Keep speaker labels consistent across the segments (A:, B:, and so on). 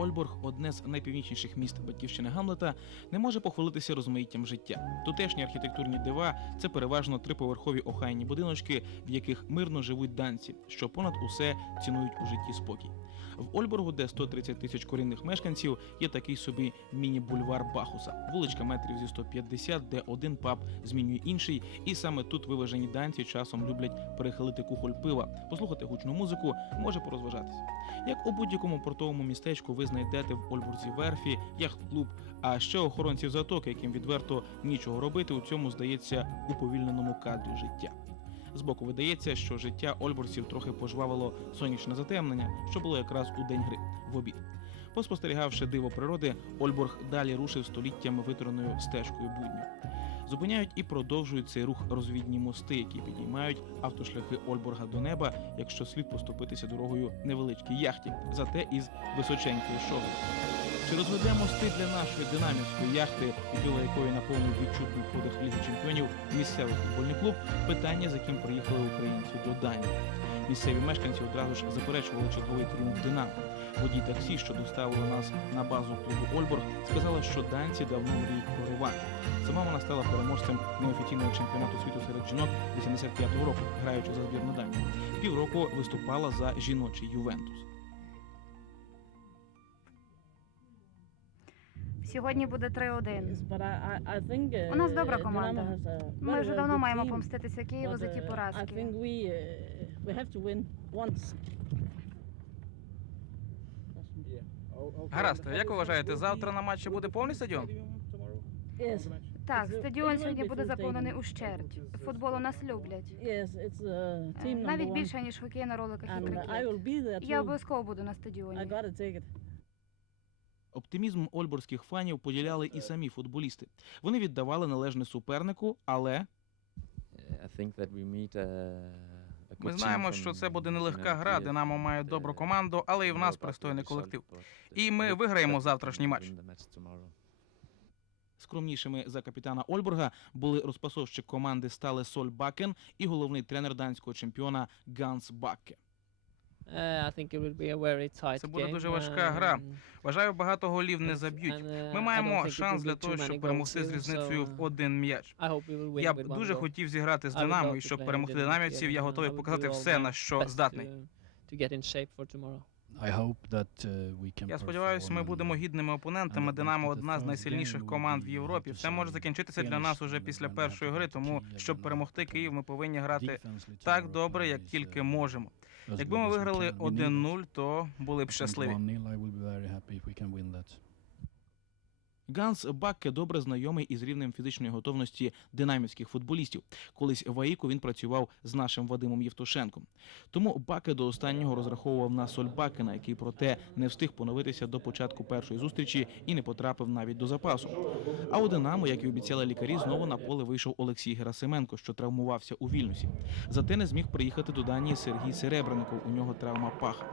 A: Ольборг, одне з найпівнічніших міст батьківщини Гамлета, не може похвалитися розмаїттям життя. Тутешні архітектурні дива це переважно триповерхові охайні будиночки, в яких мирно живуть данці, що понад усе цінують у житті спокій. В Ольборгу, де 130 тисяч корінних мешканців, є такий собі міні-бульвар Бахуса, вуличка метрів зі 150, де один паб змінює інший, і саме тут виважені данці часом люблять перехилити кухоль пива, послухати гучну музику, може порозважатися. Як у будь-якому портовому містечку ви знайдете в Ольбурзі верфі, яхт-клуб, а ще охоронців затоки, яким відверто нічого робити у цьому здається уповільненому кадрі життя. Збоку видається, що життя ольбурців трохи пожвавило сонячне затемнення, що було якраз у день гри в обід. Поспостерігавши диво природи, Ольборг далі рушив століттями витораною стежкою будню. Зупиняють і продовжують цей рух розвідні мости, які підіймають автошляхи Ольборга до неба, якщо слід поступитися дорогою невеличкій яхті, зате із височенькою шови. Чи розведе мости для нашої динамівської яхти, вітрила якої наповнив відчутний подих Ліги чемпіонів місцевий футбольний клуб, питання, з яким приїхали українці до Данії. Місцеві мешканці одразу ж заперечували черговий тріумф Динамо. Водій таксі, що доставили нас на базу клубу Ольборг, сказала, що данці давно мріють про реванш. Сама вона стала переможцем неофіційного чемпіонату світу серед жінок 85-го року, граючи за збірну Данії. Півроку виступала за жіночий Ювентус.
B: Сьогодні буде 3-1.
C: У нас добра команда.
B: Ми вже давно маємо помститися Києву за ті поразки.
A: Гаразд, як ви вважаєте, завтра на матчі буде повний стадіон?
B: Так, стадіон сьогодні буде заповнений ущерть. Футбол у нас люблять. Е, Навіть більше, ніж хокей на роликах і крикет. Я обов'язково буду на стадіоні.
A: Оптимізм ольборських фанів поділяли і самі футболісти. Вони віддавали належне супернику, але
D: Ми знаємо, що це буде нелегка гра. Динамо має добру команду, але і в нас пристойний колектив. І ми виграємо завтрашній матч.
A: скромнішими за капітана Ольборга були розпасовщик команди Стале Соль Бакен і головний тренер данського чемпіона Ганс Бакке.
D: Це буде дуже важка гра. Вважаю, багато голів не заб'ють. Ми маємо шанс для того, щоб перемогти з різницею в один м'яч. Я б дуже хотів зіграти з Динамо, і щоб перемогти динамівців, я готовий показати все, на що здатний. Я сподіваюся, ми будемо гідними опонентами. Динамо одна з найсильніших команд в Європі. Все може закінчитися для нас уже після першої гри. Тому щоб перемогти Київ, ми повинні грати так добре, як тільки можемо. Якби ми виграли 1-0, то були б щасливі.
A: Ганс Бакке добре знайомий із рівнем фізичної готовності динамівських футболістів. Колись в АІКу він працював з нашим Вадимом Євтушенком. Тому Баке до останнього розраховував на Сольбакена, який проте не встиг поновитися до початку першої зустрічі і не потрапив навіть до запасу. А у Динамо, як і обіцяли лікарі, знову на поле вийшов Олексій Герасименко, що травмувався у Вільнюсі. Зате не зміг приїхати до Данії Сергій Серебренников. У нього травма паха.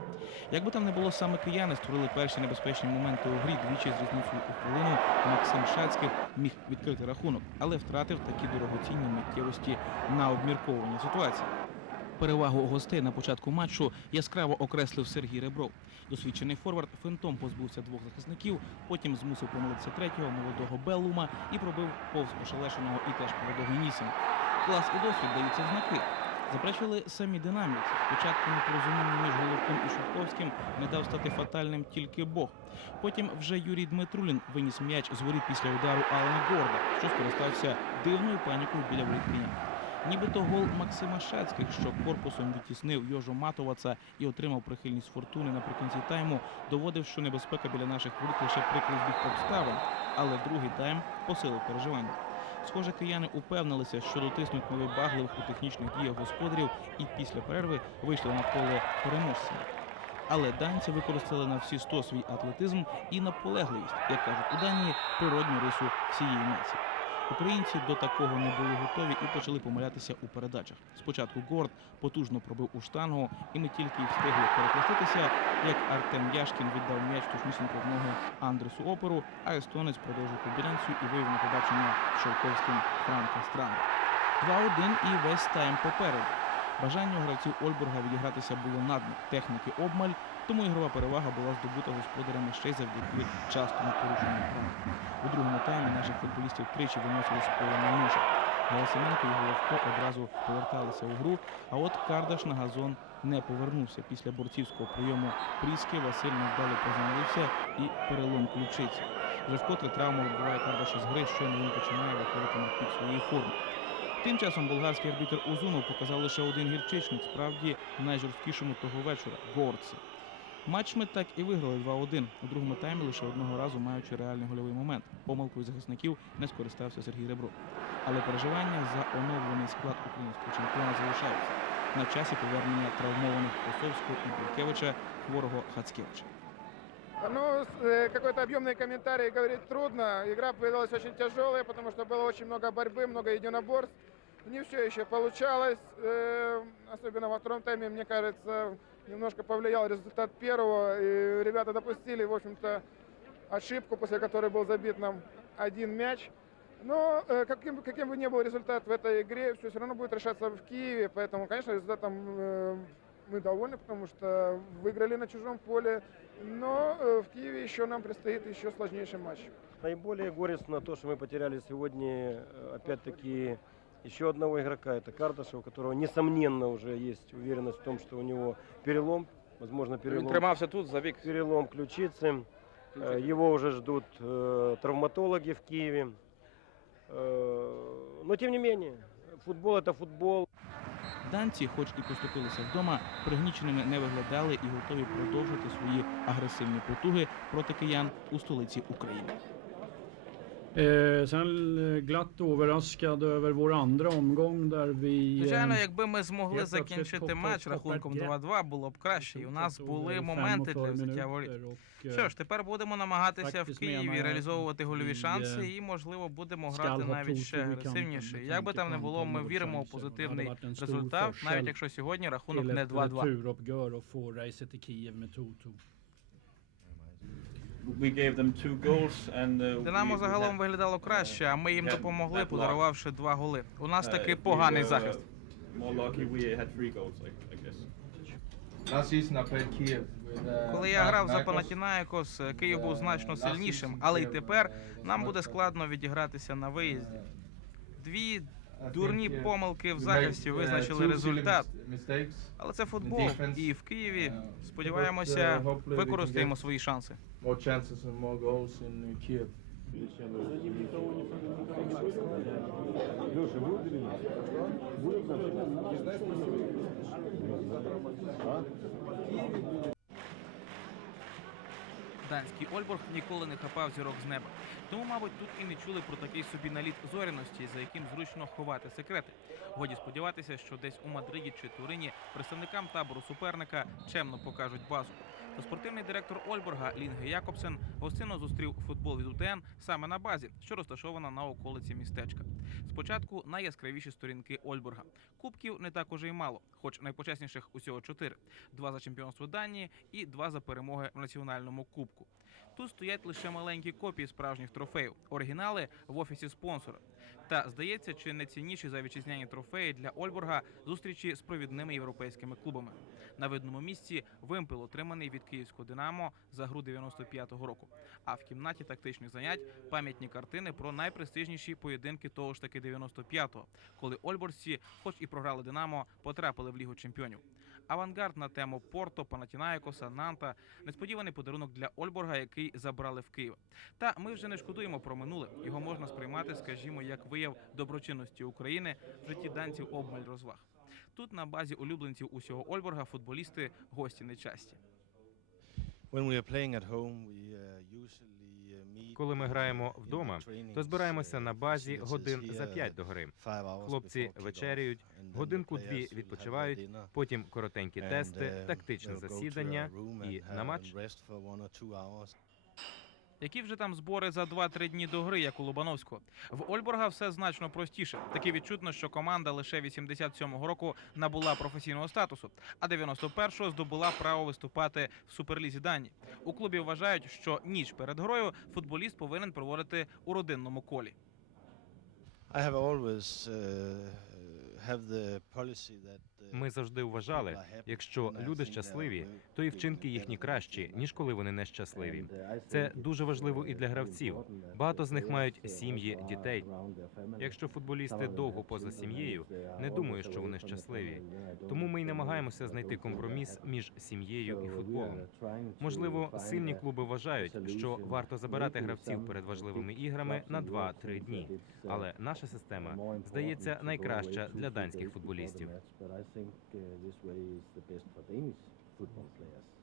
A: Якби там не було саме кияни, створили перші небезпечні моменти у грі двічі з різницею у хвилину. Максим Шацьких міг відкрити рахунок, але втратив такі дорогоцінні миттєвості на обмірковування ситуації. Перевагу гостей на початку матчу яскраво окреслив Сергій Ребров. Досвідчений форвард фентом позбувся двох захисників, потім змусив помилитися третього молодого Беллума і пробив повз ошелешеного і теж молодого Нісіна. Клас і досвід даються знаки. Заперечували самі динамівці. Спочатку непорозуміння між Головком і Шовковським не дав стати фатальним тільки Бог. Потім вже Юрій Дмитрулін виніс м'яч з воріт після удару Алана Горда, що скористався дивною панікою біля воріт Києва. Нібито гол Максима Шацьких, що корпусом відтіснив Йожо Матоваца і отримав прихильність фортуни наприкінці тайму, доводив, що небезпека біля наших воріт лише прикрий збіг обставин, але другий тайм посилив переживання. Схоже, кияни упевнилися, що дотиснуть невибагливих у технічних діях господарів і після перерви вийшли на поле переможцями. Але данці використали на всі сто свій атлетизм і наполегливість, як кажуть у Данії, природню рису всієї нації. Українці до такого не були готові і почали помилятися у передачах. Спочатку Горд потужно пробив у штангу, і ми тільки встигли перехреститися, як Артем Яшкін віддав м'яч точнісінько в ноги Андресу Оперу, а естонець продовжив комбінацію і вивів на побачення Шовковським Франка Стран. 2-1 і весь тайм попереду.
E: Бажання у гравців Ольбурга відігратися було надмір, техніки обмаль, тому ігрова перевага була здобута господарями ще й завдяки частому порушенню правил. У другому таймі наших футболістів тричі виносили з поля на ножі. Галасименко і Головко одразу поверталися у гру, а от Кардаш на газон не повернувся. Після борцівського прийому Пріски Василь невдало приземлився і перелом ключиці. Вже вкотре травма вибиває Кардаша з гри, щойно він починає виходити на пік своєї форми. Тим часом болгарський арбітр Узунов показав лише один гірчичник, справді найжорсткішому того вечора Горце. Матч ми так і виграли 2-1. У другому таймі лише одного разу маючи реальний гольовий момент. Помилкою захисників не скористався Сергій Ребро. Але переживання за оновлений склад українського чемпіона залишаються. На часі повернення травмованих Косовського і Білкевича, хворого Хацкевича.
F: Ну, с- э, какой-то объемный комментарий говорить трудно. Игра выдалась очень тяжелая, потому что было очень много борьбы, много единоборств. Не все еще получалось. э, Особенно во втором тайме, мне кажется, немножко повлиял результат первого. И ребята допустили, в общем-то, ошибку, после которой был забит нам один мяч. Но э, каким, каким бы ни был результат в этой игре, все все равно будет решаться в Киеве. Поэтому, конечно, результатом э, мы довольны, потому что выиграли на чужом поле. Но э, в Киеве еще нам предстоит еще сложнейший матч.
G: Наиболее горестно то, что мы потеряли сегодня, э, опять-таки, еще одного игрока. Это Карташев, у которого, несомненно, уже есть уверенность в том, что у него перелом, возможно,
A: Він
G: перелом,
A: тримався тут, забіг.
G: перелом ключицы. Э, Его уже ждут э, травматологи в Киеве. Э, Но, тем не менее, футбол – это футбол.
E: Данці, хоч і поступилися вдома, пригніченими не виглядали і готові продовжити свої агресивні потуги проти киян у столиці України.
H: Eh, sen eh, glatt överraskad över vår andra omgång där vi...
A: Звичайно,
H: eh,
A: якби ми змогли закінчити матч рахунком 2-2, було б краще. І у нас були моменти для взяття
H: eh,
A: Що ж, тепер будемо намагатися в Києві реалізовувати гольові шанси,
H: е,
A: і можливо будемо грати навіть ще агресивніше. Як би там не було, ми віримо у позитивний результат, навіть якщо сьогодні рахунок не 2-2.
I: We gave them two goals and uh,
A: Динамо
I: we- we
A: загалом
I: had,
A: виглядало краще, а ми їм
I: had
A: допомогли, подарувавши два голи. У нас
I: uh,
A: такий
I: we
A: поганий
I: were, uh,
A: захист.
I: More lucky, we had three goals, I, I guess.
J: Last season I played Kiev with, uh,
A: Коли я грав за
J: Panathinaikos.
A: Панатінаєкос, Київ був
J: Uh,
A: значно сильнішим, але й тепер
J: uh,
A: нам буде складно відігратися на виїзді.
J: Uh,
A: Дві дурні
J: uh,
A: помилки в захисті
J: uh,
A: визначили результат. Але це футбол, і в Києві
J: Uh,
A: сподіваємося,
J: uh,
A: використаємо свої шанси.
J: More chances and more goals in uh, Kiev.
A: Данський Ольборг ніколи не хапав зірок з неба. Тому, мабуть, тут і не чули про такий собі наліт зоряності, за яким зручно ховати секрети. Годі сподіватися, що десь у Мадриді чи Турині представникам табору суперника чемно покажуть базу. Спортивний директор Ольборга Лінге Якобсен гостинно зустрів футбол від УТН саме на базі, що розташована на околиці містечка. Спочатку найяскравіші сторінки Ольборга. Кубків не так уже й мало, хоч найпочесніших усього чотири: два за чемпіонство Данії і два за перемоги в національному кубку. Тут стоять лише маленькі копії справжніх трофеїв, оригінали в офісі спонсора. Та здається, чи не цінніші за вітчизняні трофеї для Ольборга зустрічі з провідними європейськими клубами. На видному місці вимпел, отриманий від київського Динамо за гру 95-го року. А в кімнаті тактичних занять пам'ятні картини про найпрестижніші поєдинки того ж таки 95-го, коли Ольборці, хоч і програли Динамо, потрапили в Лігу чемпіонів. Авангард на тему Порто, Панатінаєкоса, Нанта несподіваний подарунок для Ольборга, який забрали в Київ. Та ми вже не шкодуємо про минуле. Його можна сприймати, скажімо, як вияв доброчинності України в житті данців обмаль розваг. Тут на базі улюбленців усього Ольборга футболісти гості нечасті.
K: Коли ми граємо вдома, то збираємося на базі годин за п'ять до гри. Хлопці вечеряють, годинку-дві відпочивають, потім коротенькі тести, тактичне засідання і на матч.
A: Які вже там збори за 2-3 дні до гри, як у Лобановського? В Ольборга все значно простіше. Таке відчутно, що команда лише 87-го року набула професійного статусу, а 91-го здобула право виступати в суперлізі Данії. У клубі вважають, що ніч перед грою футболіст повинен проводити у родинному колі.
K: Ми завжди вважали, якщо люди щасливі, то і вчинки їхні кращі, ніж коли вони нещасливі. Це дуже важливо і для гравців. Багато з них мають сім'ї, дітей. Якщо футболісти довго поза сім'єю, не думаю, що вони щасливі. Тому ми й намагаємося знайти компроміс між сім'єю і футболом. Можливо, сильні клуби вважають, що варто забирати гравців перед важливими іграми на 2-3 дні. Але наша система здається найкраща для данських футболістів. think uh, this way is the best for Danish football mm. players.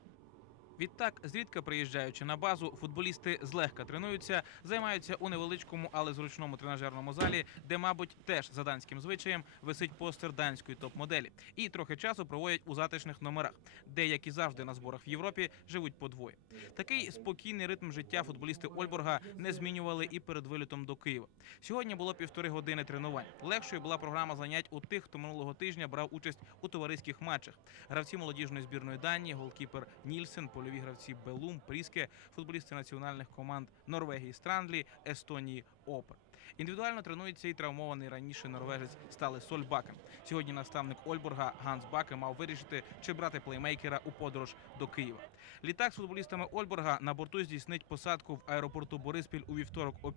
A: Відтак, зрідка приїжджаючи на базу, футболісти злегка тренуються, займаються у невеличкому, але зручному тренажерному залі, де, мабуть, теж за данським звичаєм висить постер данської топ-моделі, і трохи часу проводять у затишних номерах, де, як і завжди на зборах в Європі, живуть подвоє. Такий спокійний ритм життя футболісти Ольборга не змінювали і перед вилітом до Києва. Сьогодні було півтори години тренувань. Легшою була програма занять у тих, хто минулого тижня брав участь у товариських матчах. Гравці молодіжної збірної Данії, голкіпер Нільсен, польові гравці Белум, Пріске, футболісти національних команд Норвегії Страндлі, Естонії Опер. Індивідуально тренується і травмований раніше норвежець Стале Сольбакен. Сьогодні наставник Ольборга Ганс Баке мав вирішити, чи брати плеймейкера у подорож до Києва. Літак з футболістами Ольборга на борту здійснить посадку в аеропорту Бориспіль у вівторок о.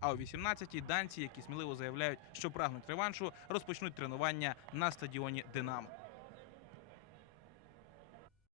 A: А о 18-й данці, які сміливо заявляють, що прагнуть реваншу, розпочнуть тренування на стадіоні Динамо.